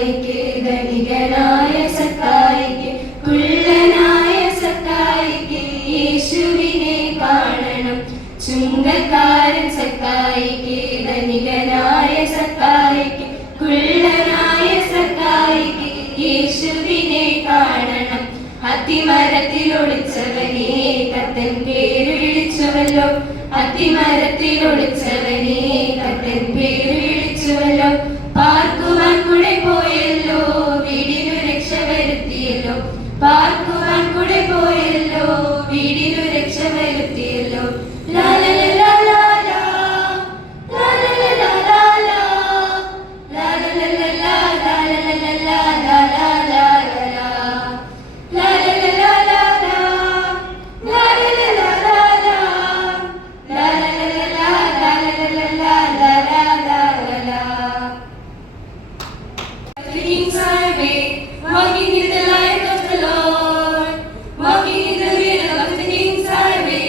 സക്കായിക്ക്, ധനികനായ സക്കായിക്ക്, കുള്ളനായ സക്കായിക്ക് യേശുവിനെ കാണണം. ചുങ്കക്കാരൻ സക്കായിക്ക്, ധനികനായ സക്കായിക്ക്, കുള്ളനായ സക്കായിക്ക് യേശുവിനെ കാണണം. അത്തിമരത്തിൽ ഒളിച്ചവനെ കത്തൻ പേര് വിളിച്ചുവല്ലോ, അത്തിമരത്തിൽ ഒളിച്ചവനെ കത്തൻ പേര് വിളിച്ചുവല്ലോ. പാർക്കുവാൻ കൂടെ പോയല്ലോ, വീടിനു രക്ഷ വരുത്തിയല്ലോ. പാർക്കുവാൻ കൂടെ പോയല്ലോ, വീടിനു രക്ഷ വരുത്തിയല്ലോ. Walking in the light of the Lord, walking in the middle of the King's highway,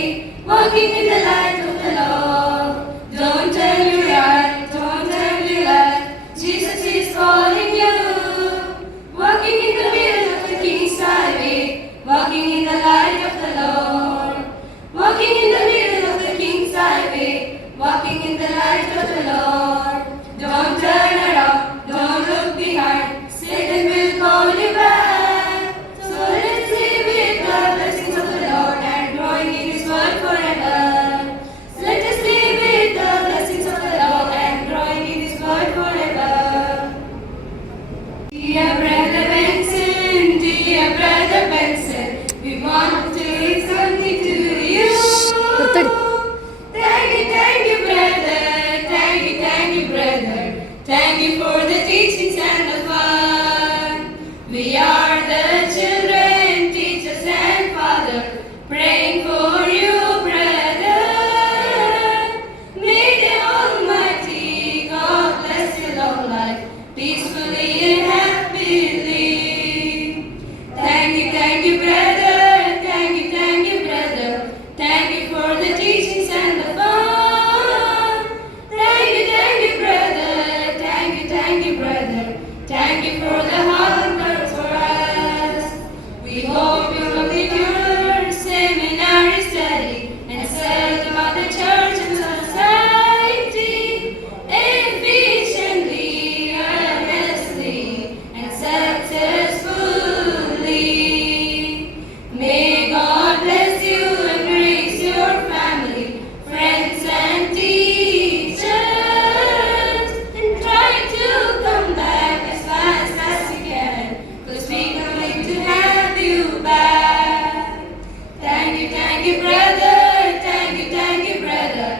walking in the light of the Lord. Don't turn your right, don't turn your left, Jesus is calling you. Walking in the middle of the King's highway, walking in the light of the Lord. Walking in the middle of the King's highway, walking in the light of the Lord. Don't turn around, don't look behind, Satan will call you back. So let's live with the blessings of the Lord and growing in His word forever. Let us live with the blessings of the Lord and growing in His word forever. Dear Brother Benson, we want to say something to you. Thank you, brother. Thank you, brother. Thank you for the teachings and the fun. We are the children, teachers and father, praying for you, brother. May the Almighty God bless your long life, peacefully and happily. Thank you, brother. Thank you, brother. Thank you for the teachings and the fun. Thank you, brother. Thank you, brother. Thank you for the hard work for us. We hope you will be your seminary study and serve the mother church and society efficiently, earnestly, and successfully. May God bless you and grace your family, friends and teachers, and try to come back as fast as you can, 'cause we can't wait to have you back. Thank you, brother. Thank you, brother.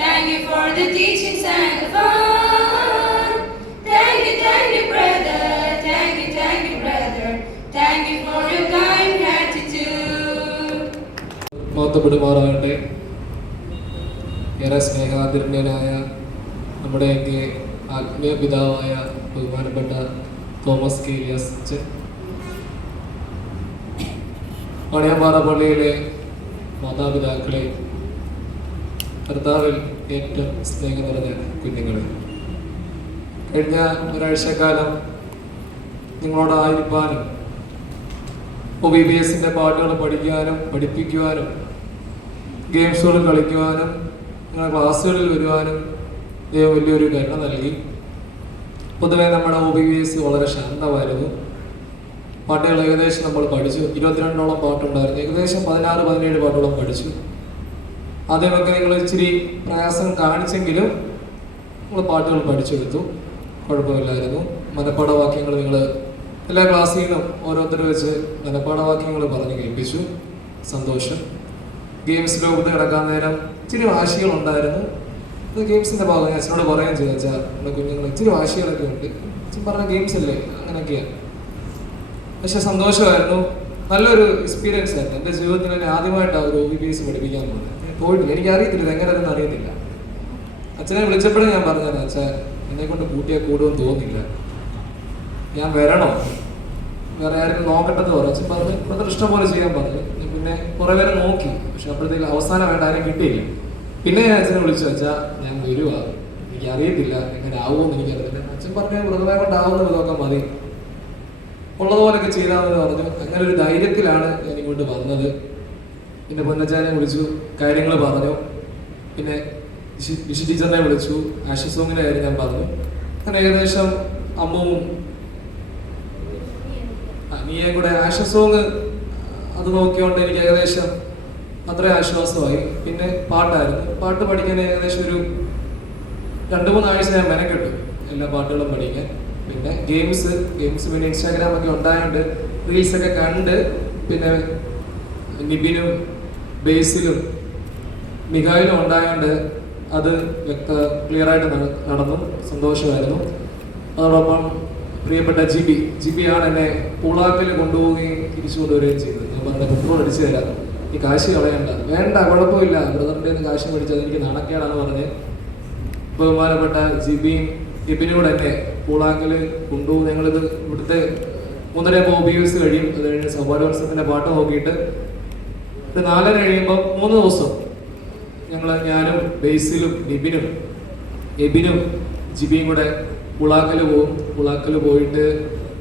Thank you for the teachings and the fun. Thank you, brother. Thank you, brother. Thank you for your kind gratitude. മഹത്വപ്പെടുമാറാകട്ടെ. ഏറെ സ്നേഹാദരണീയനായ നമ്മുടെയൊക്കെ ആത്മീയ പിതാവായ ബഹുമാനപ്പെട്ട Thomas K Ilyas അച്ഛൻ, പണിയമ്പാറ പള്ളിയിലെ മാതാപിതാക്കളെ, കർത്താവിൽ ഏറ്റവും സ്നേഹം നിറഞ്ഞ കുഞ്ഞുങ്ങളെ, കഴിഞ്ഞ ഒരാഴ്ചക്കാലം നിങ്ങളോടായിരിക്കാനും OBBS പാട്ടുകൾ പഠിക്കാനും പഠിപ്പിക്കുവാനും ഗെയിംസുകൾ കളിക്കുവാനും നിങ്ങളുടെ ക്ലാസ്സുകളിൽ വരുവാനും ദൈവം വലിയൊരു കരുണ നൽകി. പൊതുവെ നമ്മുടെ OBBS വളരെ ശാന്തമായിരുന്നു. പാട്ടുകൾ ഏകദേശം നമ്മൾ പഠിച്ചു. 22ഓളം പാട്ടുണ്ടായിരുന്നു. ഏകദേശം 16-17 പാട്ടോളം പഠിച്ചു. ആദ്യമൊക്കെ നിങ്ങൾ ഇച്ചിരി പ്രയാസം കാണിച്ചെങ്കിലും നമ്മൾ പാട്ടുകൾ പഠിച്ചെടുത്തു. കുഴപ്പമില്ലായിരുന്നു. മനപ്പാഠവാക്യങ്ങൾ നിങ്ങൾ എല്ലാ ക്ലാസ്സിൽ നിന്നും ഓരോരുത്തർ വെച്ച് മനപ്പാഠവാക്യങ്ങൾ പറഞ്ഞ് കേൾപ്പിച്ചു. സന്തോഷം. ഗെയിംസ് ലോകത്ത് കിടക്കാൻ നേരം ഇച്ചിരി വാശികളുണ്ടായിരുന്നു. അത് ഗെയിംസിൻ്റെ ഭാഗം ഞാൻ അച്ഛനോട് പറയുകയും ചെയ്തു. വെച്ചാൽ നമ്മുടെ കുഞ്ഞുങ്ങൾ ഇച്ചിരി വാശികളൊക്കെ ഉണ്ട്. അച്ഛൻ പറഞ്ഞ ഗെയിംസ് അല്ലേ, അങ്ങനെയൊക്കെയാണ്. പക്ഷെ സന്തോഷമായിരുന്നു. നല്ലൊരു എക്സ്പീരിയൻസ് ആയിരുന്നു. എൻ്റെ ജീവിതത്തിൽ തന്നെ ആദ്യമായിട്ടാണ് ഒരു OBBS പഠിപ്പിക്കാൻ പോകുന്നത്. ഞാൻ പോയിട്ടില്ല, എനിക്കറിയത്തില്ല, ഇതെങ്ങനെയാണെന്ന് അറിയത്തില്ല. അച്ഛനെ വിളിച്ചപ്പോഴേ ഞാൻ പറഞ്ഞത്, അച്ഛൻ എന്നെ കൊണ്ട് കൂട്ടിയാൽ കൂടുമെന്ന് തോന്നില്ല, ഞാൻ വരണോ, വേറെ ആരെങ്കിലും നോക്കട്ടെന്ന് പറഞ്ഞു. അച്ഛൻ പറഞ്ഞു ഇപ്പോഴത്തെ ഇഷ്ടം പോലെ ചെയ്യാൻ പറഞ്ഞു. പിന്നെ കുറേ പേരെ നോക്കി, പക്ഷെ അപ്പോഴത്തേക്ക് അവസാനം വേണ്ട ആരും കിട്ടിയില്ല. പിന്നെ ഞാൻ അച്ഛനെ വിളിച്ചു, അച്ഛാ ഞാൻ വരുവാ, എനിക്കറിയത്തില്ല എങ്ങനെ ആവുമെന്ന് എനിക്കറിയത്തില്ല. അച്ഛൻ പറഞ്ഞു മൃഗമായി കൊണ്ടാവുന്ന വിധമൊക്കെ മതി, ഉള്ളതുപോലൊക്കെ ചെയ്താമെന്ന് പറഞ്ഞു. അങ്ങനെ ഒരു ധൈര്യത്തിലാണ് ഞാൻ ഇങ്ങോട്ട് വന്നത്. പിന്നെ പൊന്നച്ചാനെ വിളിച്ചു, കാര്യങ്ങൾ പറഞ്ഞു. പിന്നെ വിഷു ടീച്ചറിനെ വിളിച്ചു, ആശ്വസോങ്ങിൻ്റെ കാര്യം ഞാൻ പറഞ്ഞു. അങ്ങനെ ഏകദേശം അമ്മവും നീയും കൂടെ ആശ്വസോങ് അത് നോക്കിയോണ്ട് എനിക്ക് ഏകദേശം അത്ര ആശ്വാസമായി. പിന്നെ പാട്ടായിരുന്നു, പാട്ട് പഠിക്കാൻ ഏകദേശം ഒരു 2-3 ആഴ്ച ഞാൻ മെനക്കെട്ടു എല്ലാ പാട്ടുകളും പഠിക്കാൻ. പിന്നെ ഗെയിംസ് പിന്നെ ഇൻസ്റ്റാഗ്രാമൊക്കെ ഉണ്ടായതുകൊണ്ട് റീൽസൊക്കെ കണ്ട് പിന്നെ നിബിനും ബേസിലും മികായിലും ഉണ്ടായതുകൊണ്ട് അത് ക്ലിയറായിട്ട് നടന്നു. സന്തോഷമായിരുന്നു. അതോടൊപ്പം പ്രിയപ്പെട്ട ജിബിയാണ് എന്നെ പൂളാക്കിൽ കൊണ്ടുപോവുകയും തിരിച്ചു കൊണ്ടുവരികയും ചെയ്തത്. ഞാൻ പറഞ്ഞ പെട്രോൾ അടിച്ചു തരാം, ഈ കാശ് കളയണ്ട. വേണ്ട, കുഴപ്പമില്ല, ബ്രദറിൻ്റെ കാശ് മേടിച്ചത് എനിക്ക് നാണക്കേടാന്ന് പറഞ്ഞ് ബഹുമാനപ്പെട്ട ജിബിനും കൂടെ എന്നെ പൂളാക്കിൽ കൊണ്ടുപോകും. ഞങ്ങളിത് ഇവിടുത്തെ 3:30 OBS കഴിയും. അത് കഴിഞ്ഞ് സൗഭാഗ്യോത്സവത്തിൻ്റെ പാട്ട് നോക്കിയിട്ട് ഒരു 4:30 കഴിയുമ്പോൾ 3 ദിവസം ഞാനും ബേസിലും എബിനും ജിബിയും കൂടെ പുളാക്കൽ പോകും. പുളാക്കൽ പോയിട്ട്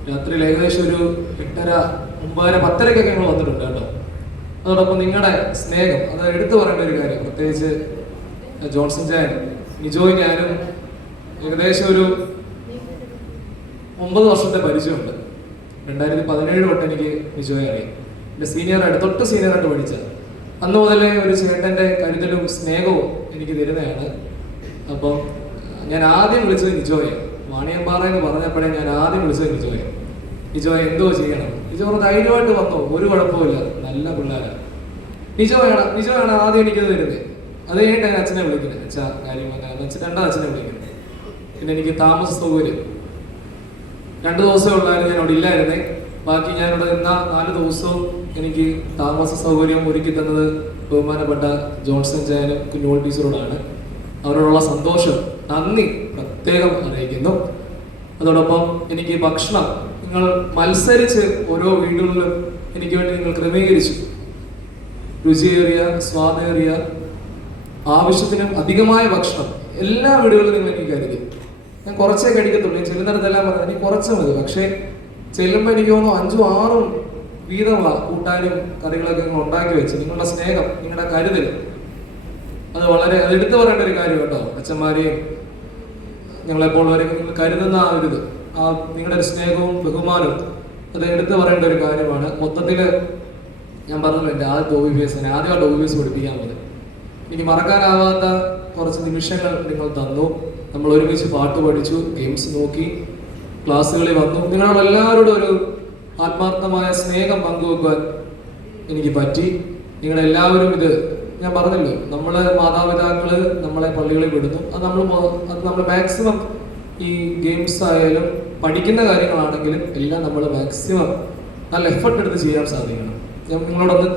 രാത്രിയിൽ ഏകദേശം ഒരു 8:30, 9:30, 10:00 ഞങ്ങൾ വന്നിട്ടുണ്ട് കേട്ടോ. അതോടൊപ്പം നിങ്ങളുടെ സ്നേഹം അത് എടുത്തു പറയേണ്ട ഒരു കാര്യം. പ്രത്യേകിച്ച് ജോൺസൺ ചാൻ, നിജോയ്, ഞാനും ഏകദേശം ഒരു 9 വർഷത്തെ പരിചയമുണ്ട്. 2017 തൊട്ട് എനിക്ക് നിജോയെ അറിയാം. എൻ്റെ തൊട്ട് സീനിയറായിട്ട് പഠിച്ച അന്ന് മുതലേ ഒരു ചേട്ടൻ്റെ കരുതലും സ്നേഹവും എനിക്ക് തരുന്നതാണ്. അപ്പം ഞാൻ ആദ്യം വിളിച്ചത് നിജോയെ. വാണിയമ്പാറ എന്ന് പറഞ്ഞപ്പോഴേ ഞാൻ ആദ്യം വിളിച്ചത് നിജോയെ എന്തോ ചെയ്യണം. നിജോ ധൈര്യമായിട്ട് വന്നോ, ഒരു കുഴപ്പമില്ല, നല്ല പിള്ളേരാണ്. നിജോയാണ് ആദ്യം എനിക്കത് തരുന്നത്. അത് കഴിഞ്ഞിട്ട് ഞാൻ അച്ഛനെ വിളിക്കുന്നത്. അച്ഛാ കാര്യം രണ്ടാം അച്ഛനെ വിളിക്കുന്നത്. പിന്നെ എനിക്ക് താമസ സൗകര്യം 2 ദിവസമേ ഉള്ളായിരുന്നു, ഞാൻ അവിടെ ഇല്ലായിരുന്നേ. ബാക്കി ഞാനിവിടെ നിന്ന 4 ദിവസവും എനിക്ക് താമസ സൗകര്യം ഒരുക്കി തന്നത് ബഹുമാനപ്പെട്ട ജോൺസൺ ചായനും കുഞ്ഞോൾ ടീച്ചറോടാണ്. അവരോടുള്ള സന്തോഷം, നന്ദി പ്രത്യേകം അറിയിക്കുന്നു. അതോടൊപ്പം എനിക്ക് ഭക്ഷണം നിങ്ങൾ മത്സരിച്ച് ഓരോ വീടുകളിലും എനിക്ക് വേണ്ടി നിങ്ങൾ ക്രമീകരിച്ചു. രുചിയേറിയ, സ്വാദേറിയ, ആവശ്യത്തിനും അധികമായ ഭക്ഷണം എല്ലാ വീടുകളിലും നിങ്ങൾ എനിക്ക് കരുതി. ഞാൻ കുറച്ചേ കഴിക്കത്തുള്ളൂ. ചെല്ലുന്നിടത്തെല്ലാം പറഞ്ഞു എനിക്ക് കുറച്ച് മതി. പക്ഷേ ചെല്ലുമ്പോൾ എനിക്ക് തോന്നുന്നു 5-6 വീതമാണ് കൂട്ടാനും കറികളൊക്കെ നിങ്ങൾ ഉണ്ടാക്കി വെച്ച്. നിങ്ങളുടെ സ്നേഹം, നിങ്ങളുടെ കരുതൽ അത് എടുത്തു പറയേണ്ട ഒരു കാര്യം കേട്ടോ. അച്ഛന്മാരെയും ഞങ്ങളെപ്പോൾ വരെ നിങ്ങൾ കരുതുന്ന ആ ഒരു നിങ്ങളുടെ ഒരു സ്നേഹവും ബഹുമാനവും അത് എടുത്തു പറയേണ്ട ഒരു കാര്യമാണ്. മൊത്തത്തിൽ ഞാൻ പറഞ്ഞല്ലോ, എൻ്റെ ആദ്യമായിട്ട് OBS പഠിപ്പിക്കാൻ മതി. എനിക്ക് മറക്കാനാവാത്ത കുറച്ച് നിമിഷങ്ങൾ നിങ്ങൾ തന്നു. നമ്മൾ ഒരുമിച്ച് പാട്ട് പഠിച്ചു, ഗെയിംസ് നോക്കി, ക്ലാസ്സുകളിൽ വന്നു. നിങ്ങളോട് എല്ലാവരോടും ഒരു ആത്മാർത്ഥമായ സ്നേഹം പങ്കുവെക്കാൻ എനിക്ക് പറ്റി. നിങ്ങളെല്ലാവരും ഞാൻ പറഞ്ഞല്ലോ, നമ്മളെ മാതാപിതാക്കള് നമ്മളെ പള്ളികളിൽ വിടുന്നു. അത് നമ്മൾ മാക്സിമം ഈ ഗെയിംസ് ആയാലും പഠിക്കുന്ന കാര്യങ്ങളാണെങ്കിലും എല്ലാം നമ്മൾ മാക്സിമം നല്ല എഫർട്ട് എടുത്ത് ചെയ്യാൻ സാധിക്കണം. ഞാൻ നിങ്ങളോടൊന്ന്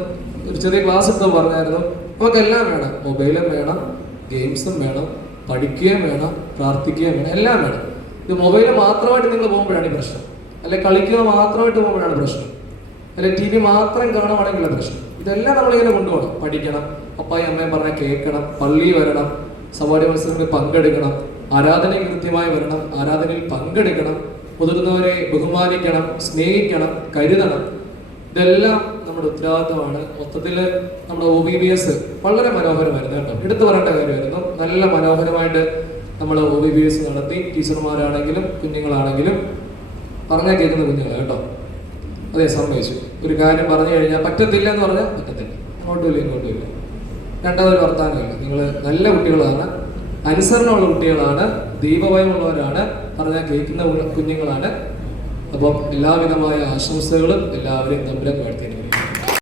ഒരു ചെറിയ ക്ലാസ് എടുത്ത് പറഞ്ഞായിരുന്നു, നമുക്കെല്ലാം വേണം. മൊബൈലും വേണം, ഗെയിംസും വേണം, പഠിക്കുകയും വേണം, പ്രാർത്ഥിക്കുകയും വേണം, എല്ലാം വേണം. ഇത് മൊബൈൽ മാത്രമായിട്ട് നിങ്ങൾ പോകുമ്പോഴാണ് ഈ പ്രശ്നം. അല്ലെ കളിക്കുക മാത്രമായിട്ട് പോകുമ്പോഴാണ് പ്രശ്നം. അല്ലെ TV മാത്രം കാണുവാണെങ്കിലാണ് പ്രശ്നം. ഇതെല്ലാം നമ്മളിങ്ങനെ കൊണ്ടുപോകണം. പഠിക്കണം, അപ്പായും അമ്മയും പറഞ്ഞാൽ കേൾക്കണം, പള്ളിയിൽ വരണം, സവാരി മത്സരങ്ങളിൽ പങ്കെടുക്കണം, ആരാധനയിൽ കൃത്യമായി വരണം, ആരാധനയിൽ പങ്കെടുക്കണം, മുതിർന്നവരെ ബഹുമാനിക്കണം, സ്നേഹിക്കണം, കരുതണം. ഇതെല്ലാം നമ്മുടെ ഉത്തരവാദിത്തമാണ്. മൊത്തത്തിൽ നമ്മുടെ OBBS വളരെ മനോഹരമായിരുന്നു കേട്ടോ. എടുത്തു പറയേണ്ട കാര്യമായിരുന്നു. നല്ല മനോഹരമായിട്ട് നമ്മൾ OBBS നടത്തി. ടീച്ചർമാരാണെങ്കിലും കുഞ്ഞുങ്ങളാണെങ്കിലും പറഞ്ഞാൽ കേൾക്കുന്ന കുഞ്ഞുങ്ങൾ കേട്ടോ. അതെ, സമ്മതിച്ചു. ഒരു കാര്യം പറഞ്ഞു കഴിഞ്ഞാൽ പറ്റത്തില്ല എന്ന് പറഞ്ഞാൽ പറ്റത്തില്ല, അങ്ങോട്ടുമില്ല ഇങ്ങോട്ടുമില്ല, രണ്ടാമതൊരു വർത്താനമില്ല. നിങ്ങൾ നല്ല കുട്ടികളാണ്, അനുസരണമുള്ള കുട്ടികളാണ്, ദൈവഭയമുള്ളവരാണ്, പറഞ്ഞാൽ കേൾക്കുന്ന കുഞ്ഞുങ്ങളാണ്. അപ്പം എല്ലാവിധമായ ആശംസകളും എല്ലാവരെയും തമ്മിലും വാഴ്ത്തി.